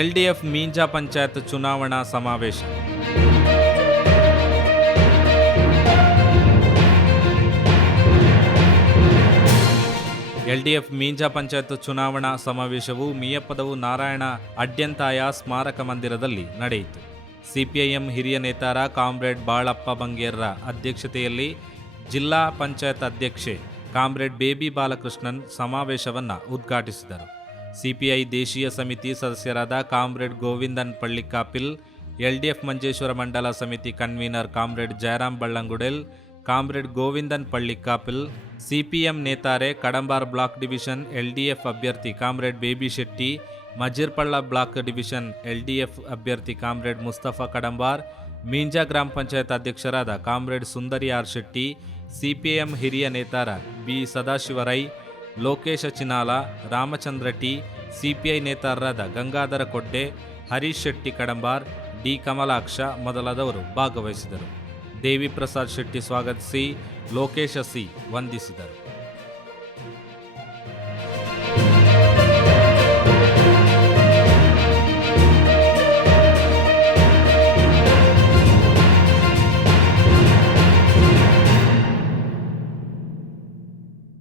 LDF ಮೀಂಜಾ panchayat ಚುನಾವಣಾ ಸಮಾವೇಶ. LDF ಮೀಂಜಾ panchayat ಚುನಾವಣಾ ಸಮಾವೇಶವು ಮಿಯಪ್ಪದವು ನಾರಾಯಣ ಅಡ್ಯಂತಾಯ ಸ್ಮಾರಕ ಮಂದಿರದಲ್ಲಿ ನಡೆಯಿತು. ಸಿಪಿಐಎಂ ಹಿರಿಯ ನೇತಾರ ಕಾಮ್ರೇಡ್ ಬಾಳಪ್ಪ ಬಂಗೇರ್ರ ಅಧ್ಯಕ್ಷತೆಯಲ್ಲಿ ಜಿಲ್ಲಾ ಪಂಚಾಯತ್ ಅಧ್ಯಕ್ಷೆ ಕಾಮ್ರೇಡ್ ಬೇಬಿ ಬಾಲಕೃಷ್ಣನ್ ಸಮಾವೇಶವನ್ನು ಉದ್ಘಾಟಿಸಿದರು. ಸಿಪಿಐ ದೇಶೀಯ ಸಮಿತಿ ಸದಸ್ಯರಾದ ಕಾಮ್ರೇಡ್ ಗೋವಿಂದನ್ ಪಳ್ಳಿಕಾಪಿಲ್ ಎಲ್ಡಿಎಫ್ ಮಂಜೇಶ್ವರ ಮಂಡಲ ಸಮಿತಿ convener comrade Jayaram Ballangudel, comrade Govindan Pallikapil CPM ನೇತಾರೆ Kadambar block division LDF ಅಭ್ಯರ್ಥಿ comrade Baby Shetty, Majirpalla block division LDF ಅಭ್ಯರ್ಥಿ ಕಾಮ್ರೇಡ್ ಮುಸ್ತಫಾ ಕಡಂಬಾರ್, ಮೀಂಜಾ ಗ್ರಾಮ ಪಂಚಾಯತ್ ಅಧ್ಯಕ್ಷರಾದ comrade Sundari R Shetty, CPM ಹಿರಿಯ ನೇತಾರ B Sadashivarai Lokesha Chinala, Ramachandra T, CPI ನೇತಾರರಾದ Gangadhara Kodde Harish Shetty Kadambar, D Kamalaksha ಮೊದಲಾದವರು ಭಾಗವಹಿಸಿದರು. ದೇವಿ ಪ್ರಸಾದ್ ಶೆಟ್ಟಿ ಸ್ವಾಗತಿಸಿ, Lokesha C ವಂದಿಸಿದರು.